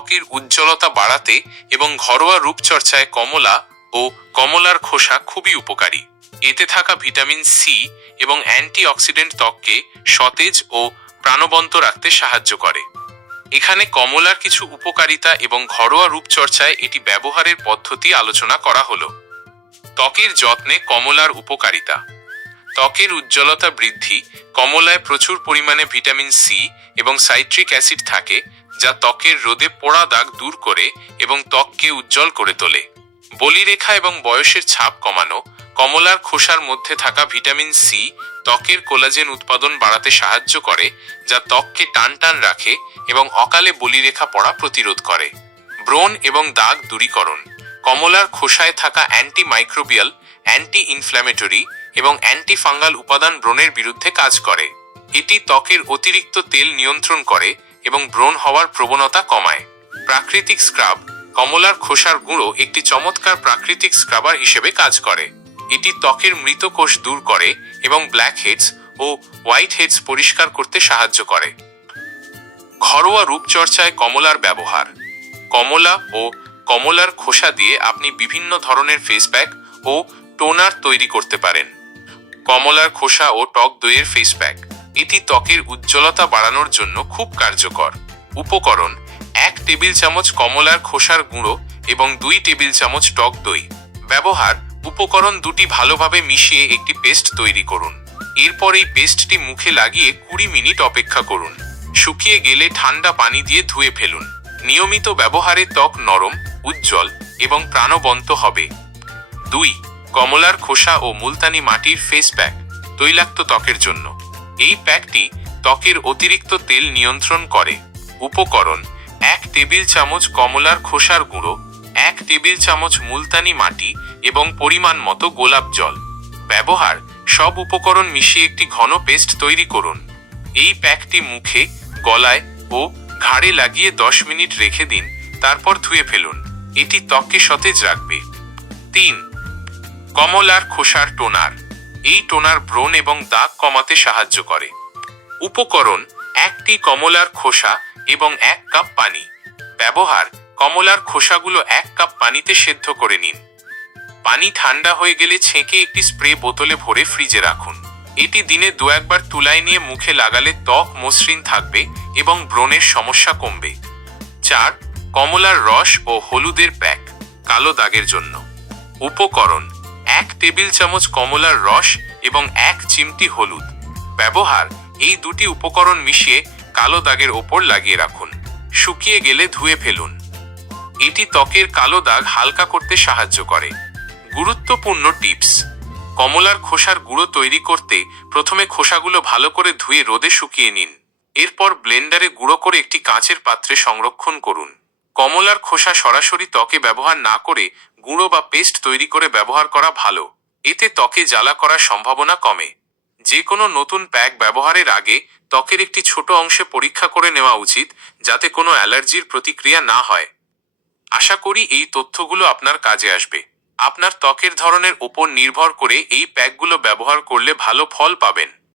ত্বকের উজ্জ্বলতা বাড়াতে এবং ঘরোয়া রূপচর্চায় কমলা ও কমলার খোসা খুবই উপকারী। এতে থাকা ভিটামিন সি এবং অ্যান্টিঅক্সিডেন্ট ত্বককে সতেজ ও প্রাণবন্ত রাখতে সাহায্য করে। এখানে কমলার কিছু উপকারিতা এবং ঘরোয়া রূপচর্চায় এটি ব্যবহারের পদ্ধতি আলোচনা করা হলো। ত্বকের যত্নে কমলার উপকারিতা। ত্বকের উজ্জ্বলতা বৃদ্ধি। কমলায় প্রচুর পরিমাণে ভিটামিন সি এবং সাইট্রিক অ্যাসিড থাকে, যা ত্বকের রোদে পোড়া দাগ দূর করে এবং ত্বককে উজ্জ্বল করে তোলে। বলিরেখা এবং বয়সের ছাপ কমানো। কমলার খোসার মধ্যে থাকা ভিটামিন সি ত্বকের কোলাজেন উৎপাদন বাড়াতে সাহায্য করে, যা ত্বককে টানটান রাখে এবং অকালে বলিরেখা পড়া প্রতিরোধ করে। ব্রণ এবং দাগ দূরীকরণ। কমলার খোসায় থাকা অ্যান্টিমাইক্রোবিয়াল, অ্যান্টি ইনফ্ল্যামেটরি এবং অ্যান্টি ফাঙ্গাল উপাদান ব্রণের বিরুদ্ধে কাজ করে। এটি ত্বকের অতিরিক্ত তেল নিয়ন্ত্রণ করে এবং ব্রণ হওয়ার প্রবণতা কমায়। প্রাকৃতিক স্ক্রাব। কমলার খোসার গুঁড়ো একটি চমৎকার প্রাকৃতিক স্ক্রাবার হিসেবে কাজ করে। এটি ত্বকের মৃত কোষ দূর করে এবং ব্ল্যাক হেডস ও হোয়াইট হেডস পরিষ্কার করতে সাহায্য করে। ঘরোয়া রূপচর্চায় কমলার ব্যবহার। কমলা ও কমলার খোসা দিয়ে আপনি বিভিন্ন ধরনের ফেস প্যাক ও টোনার তৈরি করতে পারেন। কমলার খোসা ও টক দইয়ের ফেস প্যাক। এটি ত্বকের উজ্জ্বলতা বাড়ানোর জন্য খুব কার্যকর। উপকরণ: 1 টেবিল চামচ কমলার খোসার গুঁড়ো এবং 2 টেবিল চামচ টক দই। ব্যবহার: উপকরণ দুটি ভালোভাবে মিশিয়ে একটি পেস্ট তৈরি করুন। এরপর এই পেস্টটি মুখে লাগিয়ে 20 মিনিট অপেক্ষা করুন। শুকিয়ে গেলে ঠান্ডা পানি দিয়ে ধুয়ে ফেলুন। নিয়মিত ব্যবহারে ত্বক নরম, উজ্জ্বল এবং প্রাণবন্ত হবে। 2. কমলার খোসা ও মুলতানি মাটির ফেস প্যাক, তৈলাক্ত ত্বকের জন্য। এই প্যাকটি ত্বকের অতিরিক্ত তেল নিয়ন্ত্রণ করে। উপকরণ: 1 টেবিল চামচ কমলার খোসার গুঁড়ো, 1 টেবিল চামচ মুলতানি মাটি এবং পরিমাণ মতো গোলাপ জল। ব্যবহার: সব উপকরণ মিশিয়ে একটি ঘন পেস্ট তৈরি করুন। এই প্যাকটি মুখে, গলায় ও ঘাড়ে লাগিয়ে 10 মিনিট রেখে দিন, তারপর ধুয়ে ফেলুন। এটি ত্বককে সতেজ রাখবে। 3. কমলার খোসার টোনার। এই টোনার ব্রণ এবং দাগ কমাতে সাহায্য করে। উপকরণ: 1টি কমলার খোসা এবং 1 কাপ পানি। ব্যবহার: কমলার খোসাগুলো 1 কাপ পানিতে সেদ্ধ করে নিন। পানি ঠান্ডা হয়ে গেলে ছেঁকে একটি স্প্রে বোতলে ভরে ফ্রিজে রাখুন। এটি দিনে 2-1 বার তুলায় নিয়ে মুখে লাগালে ত্বক মসৃণ থাকবে এবং ব্রণের সমস্যা কমবে। 4. কমলার রস ও হলুদের প্যাক, কালো দাগের জন্য। উপকরণ: 1 টেবিল চামচ কমলার রস এবং 1 চিমটি হলুদ। ব্যবহার: এই দুটি উপকরণ মিশিয়ে কালো দাগের ওপর লাগিয়ে রাখুন। শুকিয়ে গেলে ধুয়ে ফেলুন। এটি ত্বকের কালো দাগ হালকা করতে সাহায্য করে। গুরুত্বপূর্ণ টিপস: কমলার খোসার গুঁড়ো তৈরি করতে প্রথমে খোসাগুলো ভালো করে ধুয়ে রোদে শুকিয়ে নিন। এরপর ব্লেন্ডারে গুঁড়ো করে একটি কাঁচের পাত্রে সংরক্ষণ করুন। কমলার খোসা সরাসরি ত্বকে ব্যবহার না করে গুঁড়ো বা পেস্ট তৈরি করে ব্যবহার করা ভালো। এতে ত্বকে জ্বালা করার সম্ভাবনা কমে। যে কোনো নতুন প্যাক ব্যবহারের আগে ত্বকের একটি ছোট অংশে পরীক্ষা করে নেওয়া উচিত, যাতে কোনো অ্যালার্জির প্রতিক্রিয়া না হয়। আশা করি এই তথ্যগুলো আপনার কাজে আসবে। আপনার ত্বকের ধরনের ওপর নির্ভর করে এই প্যাকগুলো ব্যবহার করলে ভালো ফল পাবেন।